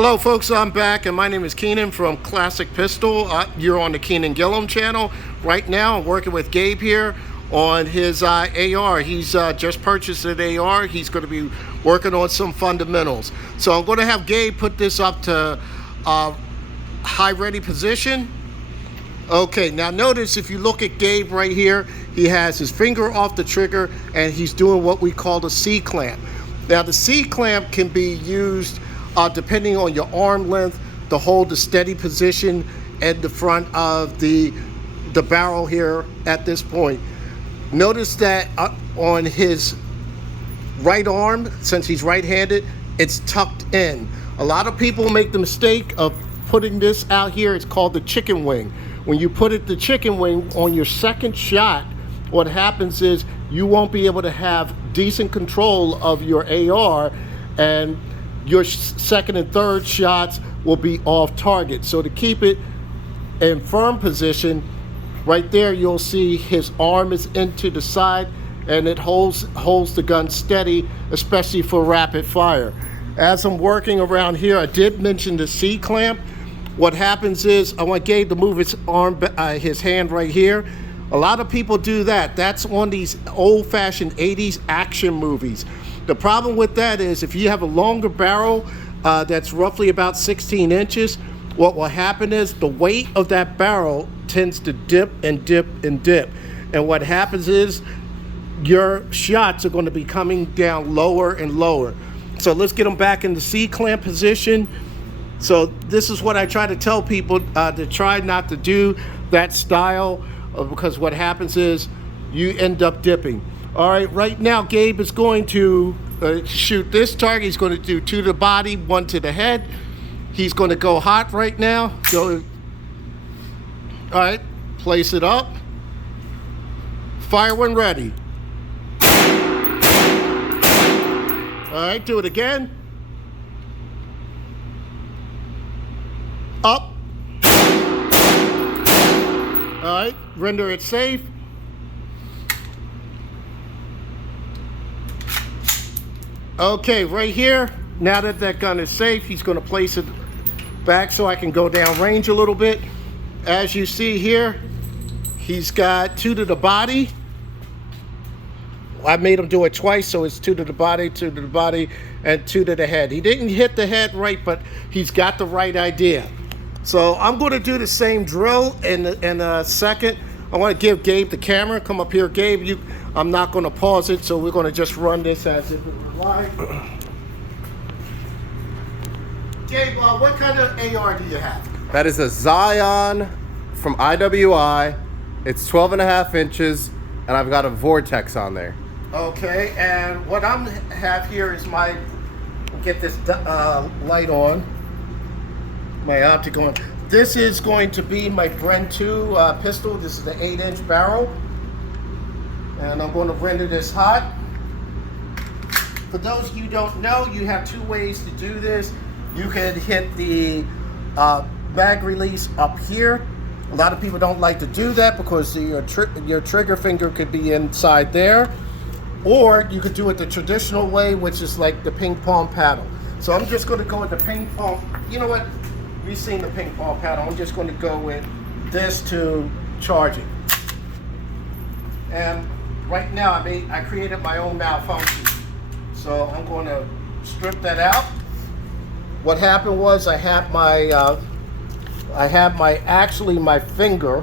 Hello folks, I'm back and my name is Keenan from Classic Pistol. You're on the Keenan Gillum channel. Right now I'm working with Gabe here on his AR. He's just purchased an AR. He's going to be working on some fundamentals. So I'm going to have Gabe put this up to high ready position. Okay, now notice if you look at Gabe right here, he has his finger off the trigger and he's doing what we call the C clamp. Now the C clamp can be used depending on your arm length to hold the steady position at the front of the barrel here at this point. Notice that on his right arm, since he's right-handed, it's tucked in. A lot of people make the mistake of putting this out here. It's called the chicken wing. When you put it the chicken wing on your second shot, what happens is you won't be able to have decent control of your AR, and your second and third shots will be off target. So to keep it in firm position, right there you'll see his arm is into the side and it holds the gun steady, especially for rapid fire. As I'm working around here, I did mention the C clamp. What happens is I want Gabe to move his arm, his hand right here. A lot of people do that. That's on these old-fashioned 80s action movies. The problem with that is if you have a longer barrel that's roughly about 16 inches, what will happen is the weight of that barrel tends to dip and dip and dip. And what happens is your shots are going to be coming down lower and lower. So let's get them back in the C-clamp position. So this is what I try to tell people, to try not to do that style, because what happens is you end up dipping. All right, right now Gabe is going to shoot this target. He's going to do 2 to the body, 1 to the head. He's going to go hot right now. All right, place it up. Fire when ready. All right, do it again. Up. All right, render it safe. Okay, right here, now that that gun is safe, he's going to place it back so I can go down range a little bit. As you see here, he's got 2 to the body. I made him do it twice, so it's 2 to the body, 2 to the body, and 2 to the head. He didn't hit the head right, but he's got the right idea. So I'm going to do the same drill in a second. I want to give Gabe the camera. Come up here, Gabe. I'm not going to pause it, so we're going to just run this as if it were live. Gabe, what kind of AR do you have? That is a Zion from IWI. It's 12.5 inches, and I've got a Vortex on there. Okay, and what I have here is get this light on, my optic on. This is going to be my Bren 2 pistol. This is the 8-inch barrel. And I'm going to render this hot. For those of you who don't know, you have 2 ways to do this. You can hit the mag release up here. A lot of people don't like to do that because your trigger finger could be inside there. Or you could do it the traditional way, which is like the ping pong paddle. So I'm just going to go with the ping pong. You know what? You've seen the ping pong paddle. I'm just going to go with this to charge it. And right now, I created my own malfunction. So I'm going to strip that out. What happened was I had my finger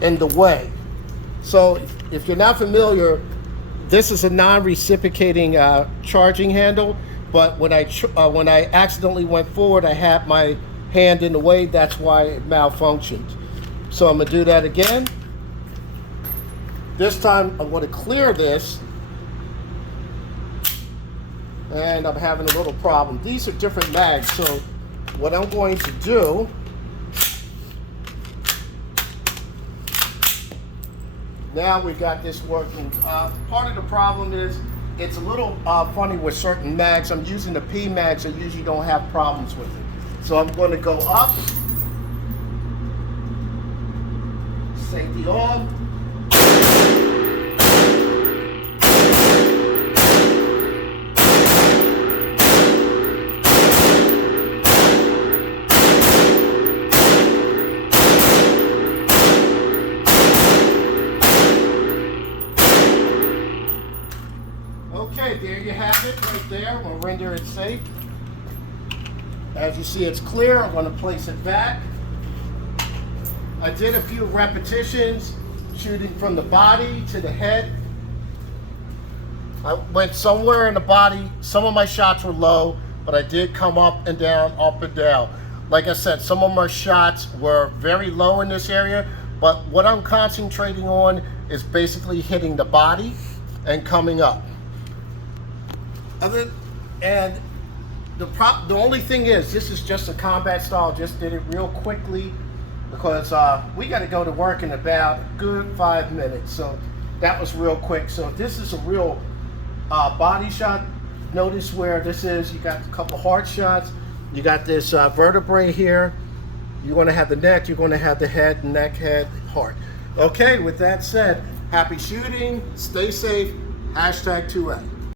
in the way. So if you're not familiar, this is a non-reciprocating charging handle. But when I accidentally went forward, I had my hand in the way. That's why it malfunctioned. So I'm gonna do that again. This time I want to clear this, and I'm having a little problem. These are different mags, so what I'm going to do, now we got this working. Part of the problem is it's a little funny with certain mags. I'm using the P mags. I usually don't have problems with it. So I'm going to go up, safety off. have it right there. We'll render it safe. As you see, it's clear. I'm going to place it back. I did a few repetitions, shooting from the body to the head. I went somewhere in the body. Some of my shots were low, but I did come up and down, up and down. Like I said, some of my shots were very low in this area, but what I'm concentrating on is basically hitting the body and coming up. And the only thing is, this is just a combat style. Just did it real quickly because we got to go to work in about a good 5 minutes. So that was real quick. So this is a real body shot. Notice where this is. You got a couple hard shots. You got this vertebrae here. You're going to have the neck. You're going to have the head, neck, head, heart. Okay, with that said, happy shooting. Stay safe. #2A.